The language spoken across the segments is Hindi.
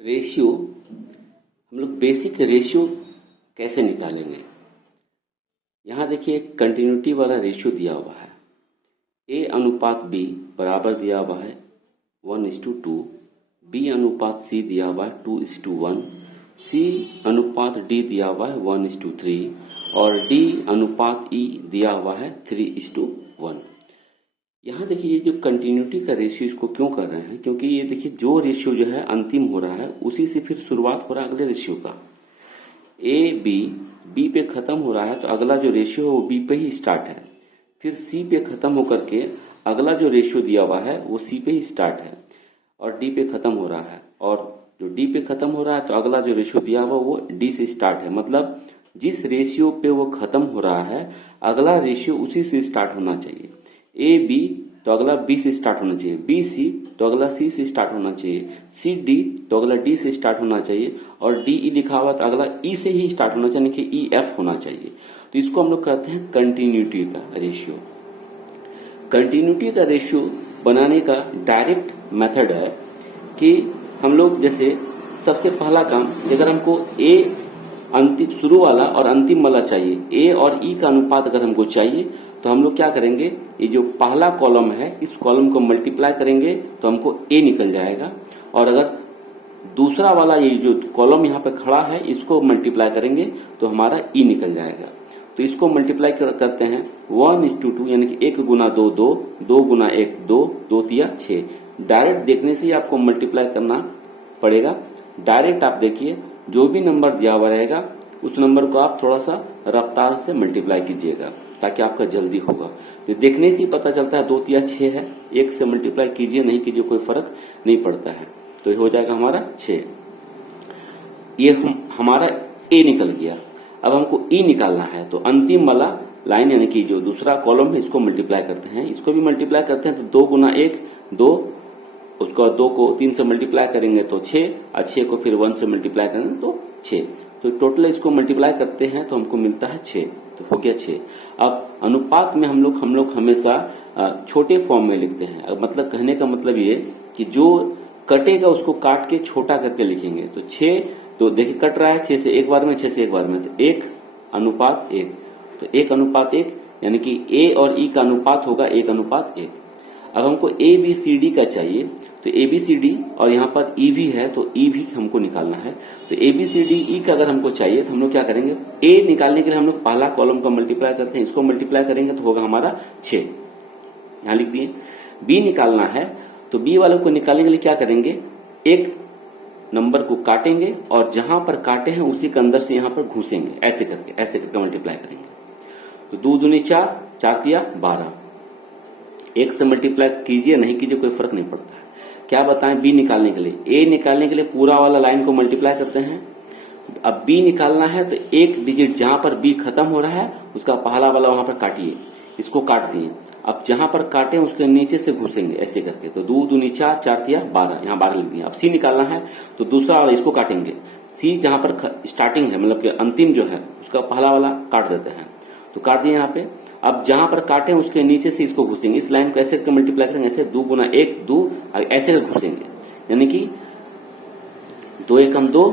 रेशियो हम लोग बेसिक रेशियो कैसे निकालेंगे। यहाँ देखिए कंटिन्यूटी वाला रेशियो दिया हुआ है। ए अनुपात बी बराबर दिया हुआ है 1:2, बी अनुपात सी दिया हुआ है 2:1, सी अनुपात डी दिया हुआ है 1:3 और डी अनुपात ई दिया हुआ है 3:1। यहाँ देखिए ये जो कंटिन्यूटी का रेशियो इसको क्यों कर रहे हैं, क्योंकि ये देखिए जो रेशियो जो है अंतिम हो रहा है उसी से फिर शुरुआत हो रहा है अगले रेशियो का। ए बी पे खत्म हो रहा है तो अगला जो रेशियो है वो बी पे ही स्टार्ट है। फिर सी पे खत्म होकर के अगला जो रेशियो दिया हुआ है वो सी पे ही स्टार्ट है और डी पे खत्म हो रहा है, और जो डी पे खत्म हो रहा है तो अगला जो रेशियो दिया हुआ वो डी से स्टार्ट है। मतलब जिस रेशियो पे वो खत्म हो रहा है अगला रेशियो उसी से स्टार्ट होना चाहिए। ए बी तो अगला बी से स्टार्ट होना चाहिए, बी सी तो अगला सी से स्टार्ट होना चाहिए, सी डी तो अगला डी से स्टार्ट होना चाहिए और डी ई लिखा हुआ तो अगला ई से ही स्टार्ट होना चाहिए, कि ई एफ होना चाहिए। तो इसको हम लोग कहते हैं कंटिन्यूटी का रेशियो। कंटिन्यूटी का रेशियो बनाने का डायरेक्ट मेथड है कि हम लोग जैसे सबसे पहला काम, अगर हमको ए अंतिम शुरू वाला और अंतिम वाला चाहिए, ए और ई का अनुपात अगर हमको चाहिए तो हम लोग क्या करेंगे, ये जो पहला कॉलम है इस कॉलम को मल्टीप्लाई करेंगे तो हमको ए निकल जाएगा, और अगर दूसरा वाला ये जो कॉलम यहाँ पे खड़ा है इसको मल्टीप्लाई करेंगे तो हमारा ई निकल जाएगा। तो इसको मल्टीप्लाई करते हैं 1:2 यानी कि 1 गुना 2 2, 2 गुना 1 2, 2 तिया 6। डायरेक्ट देखने से ही आपको मल्टीप्लाई करना पड़ेगा। डायरेक्ट आप देखिए जो भी नंबर दिया हुआ रहेगा उस नंबर को आप थोड़ा सा रफ्तार से मल्टीप्लाई कीजिएगा ताकि आपका जल्दी होगा। तो देखने से ही पता चलता है 2 तिया 6 है, 1 से मल्टीप्लाई कीजिए नहीं कीजिए कोई फर्क नहीं पड़ता है। तो ये हो जाएगा हमारा 6। ये हमारा ए निकल गया। अब हमको ई निकालना है तो अंतिम वाला लाइन यानी कि जो दूसरा कॉलम है इसको मल्टीप्लाई करते हैं, इसको भी मल्टीप्लाई करते हैं तो 2 गुना 1 2, उसका 2 को 3 से मल्टीप्लाई करेंगे तो 6 और 6 को फिर 1 से मल्टीप्लाई करेंगे तो 6। तो टोटल इसको मल्टीप्लाई करते हैं तो हमको मिलता है 6, तो हो गया 6। अब अनुपात में हम लोग हमेशा छोटे फॉर्म में लिखते हैं। अब मतलब कहने का मतलब ये कि जो कटेगा उसको काट के छोटा करके लिखेंगे। तो 6 तो देखिए कट रहा है 6 से एक बार में, 6 से एक बार में, तो 1:1, तो 1:1 यानी कि ए और ई का अनुपात होगा 1:1। अब हमको ए बी सी डी का चाहिए तो ए बी सी डी और यहाँ पर ई भी है तो ई भी हमको निकालना है। तो A B C D E का अगर हमको चाहिए तो हम लोग क्या करेंगे, ए निकालने के लिए हम लोग पहला कॉलम का मल्टीप्लाई करते हैं, इसको मल्टीप्लाई करेंगे तो होगा हमारा 6, यहाँ लिख दिए। बी निकालना है तो बी वाले को निकालने के लिए क्या करेंगे, एक नंबर को काटेंगे और जहां पर काटे हैं उसी के अंदर से यहाँ पर घुसेंगे, ऐसे करके मल्टीप्लाई करेंगे। तो 2 दूनी 4, 4 तिया 12, 1 से मल्टीप्लाई कीजिए नहीं कीजिए कोई फर्क नहीं पड़ता है। क्या बताएं बी निकालने के लिए, ए निकालने के लिए पूरा वाला लाइन को मल्टीप्लाई करते हैं। अब बी निकालना है तो एक डिजिट जहां पर बी खत्म हो रहा है उसका पहला वाला वहां पर काटिए, इसको काट दिए। अब जहां पर काटे उसके नीचे से घुसेंगे ऐसे करके, तो 2 दूनी 4, 4 तिया 12, यहाँ 12 लिख दिए। अब सी निकालना है तो दूसरा वाला इसको काटेंगे, सी जहां पर स्टार्टिंग है मतलब कि अंतिम जो है उसका पहला वाला काट देते हैं, तो काट दिए यहाँ पे। अब जहां पर काटे उसके नीचे से इसको घुसेंगे, इस लाइन को ऐसे करके मल्टीप्लाई करेंगे, ऐसे 2 गुना 1 2 ऐसे घुसेंगे, यानी कि 2 एकम 2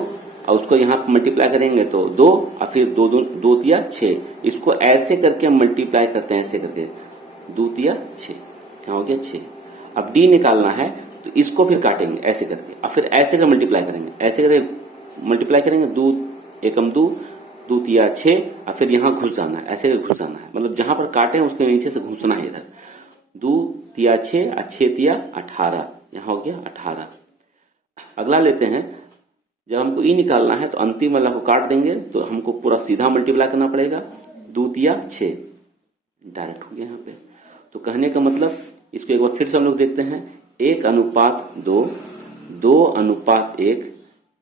और उसको यहाँ पर मल्टीप्लाई करेंगे तो 2 और फिर 2 तिया 6, इसको ऐसे करके मल्टीप्लाई करते हैं, ऐसे करके 2 तिया 6, यहाँ हो गया 6। अब डी निकालना है तो इसको फिर काटेंगे ऐसे करके और फिर ऐसे कर मल्टीप्लाई करेंगे, ऐसे करके मल्टीप्लाई करेंगे 2 एकम 2 2 तिया 6 और फिर यहाँ घुस जाना है, ऐसे घुस जाना है, मतलब जहां पर काटे हैं उसके नीचे से घुसना है इधर। 2 तिया 6 और 6 तिया 18, यहाँ हो गया 18। अगला लेते हैं, जब हमको ई निकालना है तो अंतिम वाला को काट देंगे तो हमको पूरा सीधा मल्टीप्लाई करना पड़ेगा, 2 तिया 6 डायरेक्ट हो गया यहाँ पे। तो कहने का मतलब इसको एक बार फिर से हम लोग देखते हैं, 1:2, 2:1,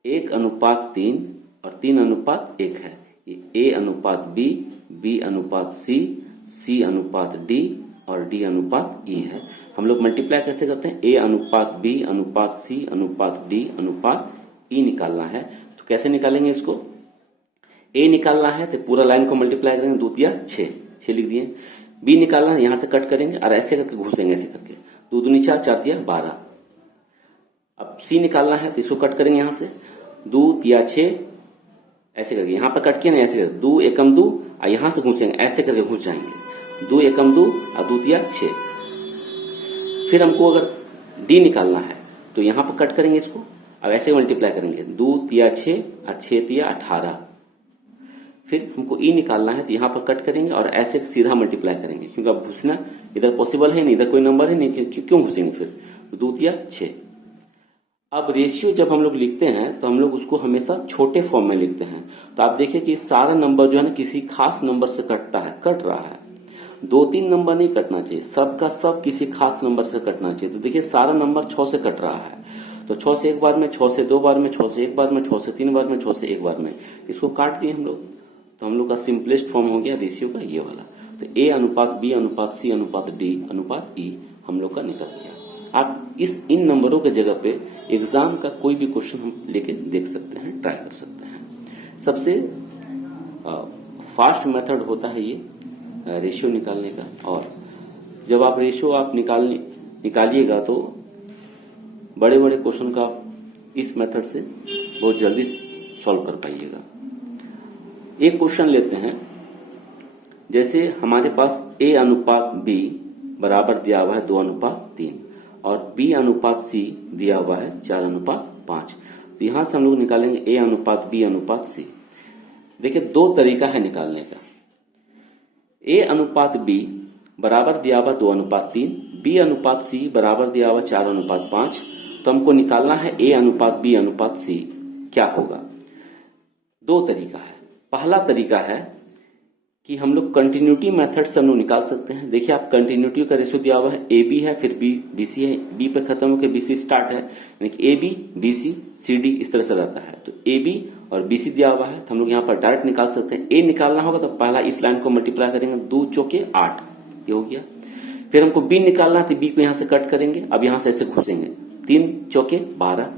1:3 और 3:1 है। ये ए अनुपात बी, बी अनुपात सी, सी अनुपात डी और डी अनुपात ई है। हम लोग मल्टीप्लाई कैसे करते हैं, ए अनुपात बी अनुपात सी अनुपात डी अनुपात ई निकालना है। तो कैसे निकालेंगे इसको, ए निकालना है तो पूरा लाइन को मल्टीप्लाई करेंगे, 2 तिया 6 लिख दिए। बी निकालना है, यहां से कट करेंगे और ऐसे करके घुसेंगे, ऐसे करके 2 दूनी 4, 4 तिया 12। अब सी निकालना है तो इसको कट करेंगे यहां से, 2 तिया 6 ऐसे करके, यहां पर कट किया ना, ऐसे करके 2 एकम 2 और यहां से घुसेंगे, ऐसे करके घुस जाएंगे, 2 एकम 2 और 2 तिया 6। फिर हमको अगर डी निकालना है तो यहां पर कट करेंगे इसको, अब ऐसे मल्टीप्लाई करेंगे, 2 तिया 6 और 6 तिया 18। फिर हमको ई निकालना है तो यहां पर कट करेंगे और ऐसे सीधा मल्टीप्लाई करेंगे, क्योंकि अब घुसना इधर पॉसिबल है नहीं, इधर कोई नंबर है नहीं, क्यों घुसेंगे फिर, 2 तिया 6। अब रेशियो जब हम लोग लिखते हैं तो हम लोग उसको हमेशा छोटे फॉर्म में लिखते हैं। तो आप देखिए कि सारा नंबर जो है ना किसी खास नंबर से कटता है, कट रहा है, 2-3 नंबर नहीं कटना चाहिए, सबका सब किसी खास नंबर से कटना चाहिए। तो देखिए सारा नंबर 6 से कट रहा है, तो 6 से एक बार में, 6 से 2 बार में, 6 से एक बार में, 6 से 3 बार में, 6 से एक बार में, इसको काट दिए हम लोग। तो हम लोग का सिंपलेस्ट फॉर्म हो गया रेशियो का ये वाला। तो ए अनुपात बी अनुपात सी अनुपात डी अनुपात ई हम लोग का निकल गया। आप इन नंबरों के जगह पे एग्जाम का कोई भी क्वेश्चन हम लेके देख सकते हैं, ट्राई कर सकते हैं। सबसे फास्ट मेथड होता है ये रेशियो निकालने का, और जब आप रेशियो आप निकालिएगा तो बड़े बड़े क्वेश्चन का इस मेथड से बहुत जल्दी सॉल्व कर पाइएगा। एक क्वेश्चन लेते हैं, जैसे हमारे पास ए अनुपात बी बराबर दिया हुआ है 2 अनुपात 3 और बी अनुपात सी दिया हुआ है 4 अनुपात 5। तो यहां से हम लोग निकालेंगे ए अनुपात बी अनुपात सी। देखिए 2 तरीका है निकालने का। ए अनुपात बी बराबर दिया हुआ 2 अनुपात 3, बी अनुपात सी बराबर दिया हुआ 4 अनुपात 5। तो हमको निकालना है ए अनुपात बी अनुपात सी क्या होगा। 2 तरीका है। पहला तरीका है कि हम लोग कंटिन्यूटी मेथड से हम लोग निकाल सकते हैं। देखिए आप कंटिन्यूटी का रेशियो दिया हुआ है, ए बी है, फिर बी सी है, बी पे खत्म होकर बी सी स्टार्ट है, यानी कि A B C C D इस तरह से रहता है। तो ए बी और बी सी दिया हुआ है तो हम लोग यहाँ पर डायरेक्ट निकाल सकते हैं। ए निकालना होगा तो पहला इस लाइन को मल्टीप्लाई करेंगे, 2 चौके 8 ये हो गया। फिर हमको बी निकालना है तो बी को यहाँ से कट करेंगे, अब यहाँ से ऐसे घुसेंगे, 3 चौके 12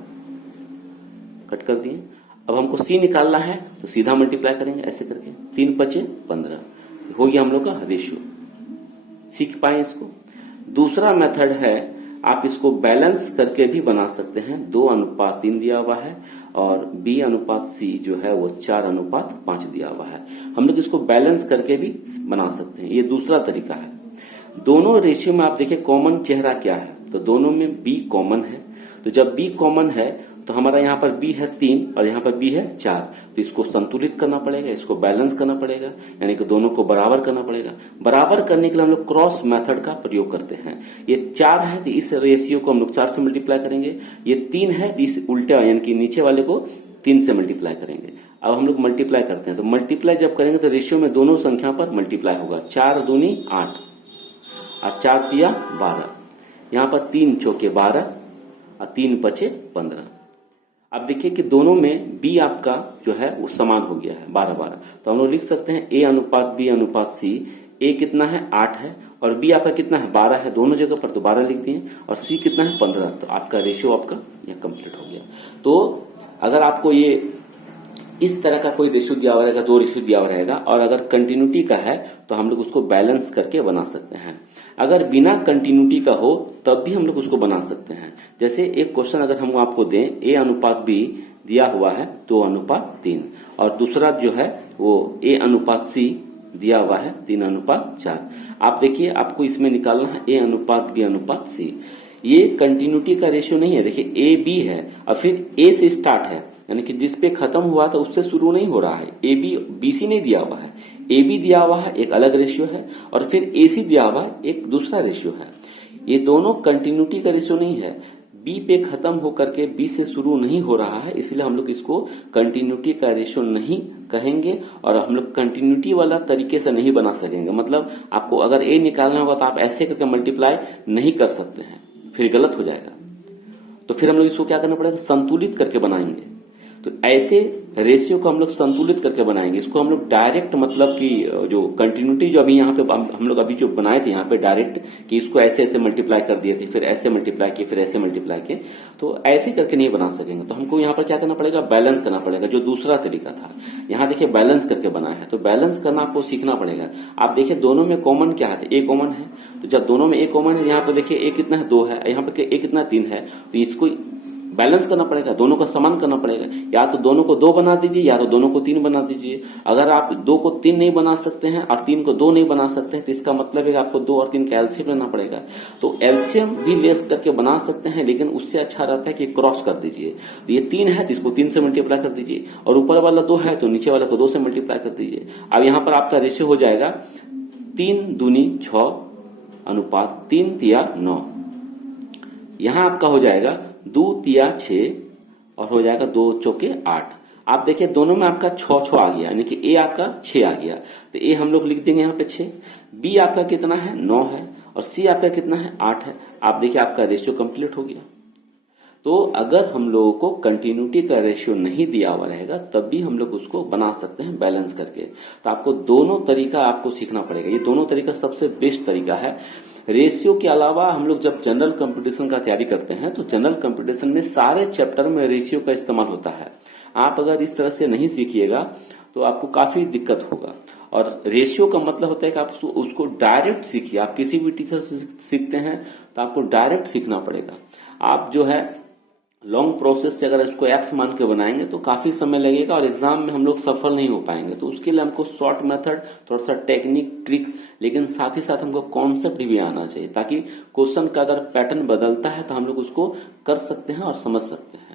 कट कर दिए। अब हमको सी निकालना है तो सीधा मल्टीप्लाई करेंगे ऐसे करके, 3 पचे 15 हो गया हम लोग का रेशियो। सीख पाए इसको। दूसरा मेथड है आप इसको बैलेंस करके भी बना सकते हैं। 2 अनुपात 3 दिया हुआ है और बी अनुपात सी जो है वो 4 अनुपात 5 दिया हुआ है। हम लोग इसको बैलेंस करके भी बना सकते हैं, ये दूसरा तरीका है। दोनों रेशियो में आप देखिए कॉमन चेहरा क्या है, तो दोनों में बी कॉमन है। तो जब बी कॉमन है तो हमारा यहाँ पर बी है 3 और यहाँ पर बी है 4, तो इसको संतुलित करना पड़ेगा, इसको बैलेंस करना पड़ेगा, यानी कि दोनों को बराबर करना पड़ेगा। बराबर करने के लिए हम लोग क्रॉस मेथड का प्रयोग करते हैं। ये 4 है तो इस रेशियो को हम लोग 4 से मल्टीप्लाई करेंगे, ये 3 है तो इस उल्टे यानी कि नीचे वाले को 3 से मल्टीप्लाई करेंगे। अब हम लोग मल्टीप्लाई करते हैं, तो मल्टीप्लाई जब करेंगे तो रेशियो में दोनों संख्या पर मल्टीप्लाई होगा, 4 दूनी 8 और 4 तिया 12, यहाँ पर 3 चौके 12 और 3 पचे 15। अब देखिए कि दोनों में b आपका जो है वो समान हो गया है 12-12। तो हम लोग लिख सकते हैं a अनुपात b अनुपात c। a कितना है 8 है और b आपका कितना है 12 है, दोनों जगह पर तो 12 लिख दिए, और c कितना है 15। तो आपका रेशियो आपका यह कंप्लीट हो गया। तो अगर आपको ये इस तरह का कोई रेशियो दिया हुआ रहेगा, 2 रेशियो दिया हुआ रहेगा, और अगर कंटिन्यूटी का है तो हम लोग उसको बैलेंस करके बना सकते हैं। अगर बिना कंटिन्यूटी का हो तब भी हम लोग उसको बना सकते हैं। जैसे एक क्वेश्चन अगर हम आपको दें, ए अनुपात बी दिया हुआ है 2 अनुपात 3 और दूसरा जो है वो ए अनुपात सी दिया हुआ है 3 अनुपात 4। आप देखिए आपको इसमें निकालना है ए अनुपात बी अनुपात सी। ये कंटिन्यूटी का रेशियो नहीं है। देखिए ए बी है और फिर ए से स्टार्ट है, यानी कि जिस पे खत्म हुआ था उससे शुरू नहीं हो रहा है। ए बी बी सी नहीं दिया हुआ है, ए बी दिया हुआ है एक अलग रेशियो है, और फिर ए सी दिया हुआ है एक दूसरा रेशियो है। ये दोनों कंटिन्यूटी का रेशियो नहीं है। बी पे खत्म होकर के बी से शुरू नहीं हो रहा है, इसलिए हम लोग इसको कंटिन्यूटी का रेशियो नहीं कहेंगे और हम लोग कंटिन्यूटी वाला तरीके से नहीं बना सकेंगे। मतलब आपको अगर ए निकालना होगा तो आप ऐसे करके मल्टीप्लाई नहीं कर सकते हैं, फिर गलत हो जाएगा। तो फिर हम लोग इसको क्या करना पड़ेगा, संतुलित करके बनाएंगे। तो ऐसे रेशियो को हम लोग संतुलित करके बनाएंगे। इसको हम लोग डायरेक्ट मतलब कि जो कंटिन्यूटी जो अभी यहाँ पे हम लोग अभी जो बनाए थे यहाँ पे डायरेक्ट कि इसको ऐसे ऐसे मल्टीप्लाई कर दिए थे, फिर ऐसे मल्टीप्लाई किए, फिर ऐसे मल्टीप्लाई किए, तो ऐसे करके नहीं बना सकेंगे। तो हमको यहाँ पर क्या करना पड़ेगा, बैलेंस करना पड़ेगा, जो दूसरा तरीका था। यहाँ देखिए बैलेंस करके बनाया है, तो बैलेंस करना आपको सीखना पड़ेगा। आप देखिए दोनों में कॉमन क्या है, ए कॉमन है। तो जब दोनों में ए कॉमन है, यहाँ पर देखिए ए कितना है 2 है, यहाँ पर ए कितना 3 है, तो इसको बैलेंस करना पड़ेगा, दोनों का समान करना पड़ेगा। या तो दोनों को 2 बना दीजिए या तो दोनों को 3 बना दीजिए। अगर आप 2 को 3 नहीं बना सकते हैं और 3 को 2 नहीं बना सकते हैं तो इसका मतलब है कि आपको 2 और 3 का एलसीएम लेना पड़ेगा। तो एलसीएम भी लेस करके बना सकते हैं, लेकिन उससे अच्छा रहता है कि क्रॉस कर दीजिए। तो ये 3 है तो इसको 3 से मल्टीप्लाई कर दीजिए, और ऊपर वाला 2 है तो नीचे वाले को 2 से मल्टीप्लाई कर दीजिए। अब यहां पर आपका रेशियो हो जाएगा 3 दूनी 6 अनुपात 3 तिया 9। यहां आपका हो जाएगा 2 तिया 6 और हो जाएगा 2 चौके 8। आप देखिए दोनों में आपका 6 आ गया, यानी कि ए आपका 6 आ गया, तो ए हम लोग लिख देंगे यहाँ पे 6। बी आपका कितना है 9 है, और सी आपका कितना है 8 है। आप देखिए आपका रेशियो कंप्लीट हो गया। तो अगर हम लोगों को कंटिन्यूटी का रेशियो नहीं दिया हुआ रहेगा तब भी हम लोग उसको बना सकते हैं बैलेंस करके। तो आपको दोनों तरीका आपको सीखना पड़ेगा, ये दोनों तरीका सबसे बेस्ट तरीका है। रेशियो के अलावा हम लोग जब जनरल कंपटीशन का तैयारी करते हैं तो जनरल कंपटीशन में सारे चैप्टर में रेशियो का इस्तेमाल होता है। आप अगर इस तरह से नहीं सीखिएगा तो आपको काफी दिक्कत होगा। और रेशियो का मतलब होता है कि आप उसको डायरेक्ट सीखिए। आप किसी भी टीचर से सीखते हैं तो आपको डायरेक्ट सीखना पड़ेगा। आप जो है लॉन्ग प्रोसेस से अगर इसको एक्स मान के बनाएंगे तो काफी समय लगेगा और एग्जाम में हम लोग सफल नहीं हो पाएंगे। तो उसके लिए हमको शॉर्ट मेथड, थोड़ा सा टेक्निक, ट्रिक्स, लेकिन साथ ही साथ हमको कॉन्सेप्ट भी आना चाहिए, ताकि क्वेश्चन का अगर पैटर्न बदलता है तो हम लोग उसको कर सकते हैं और समझ सकते हैं।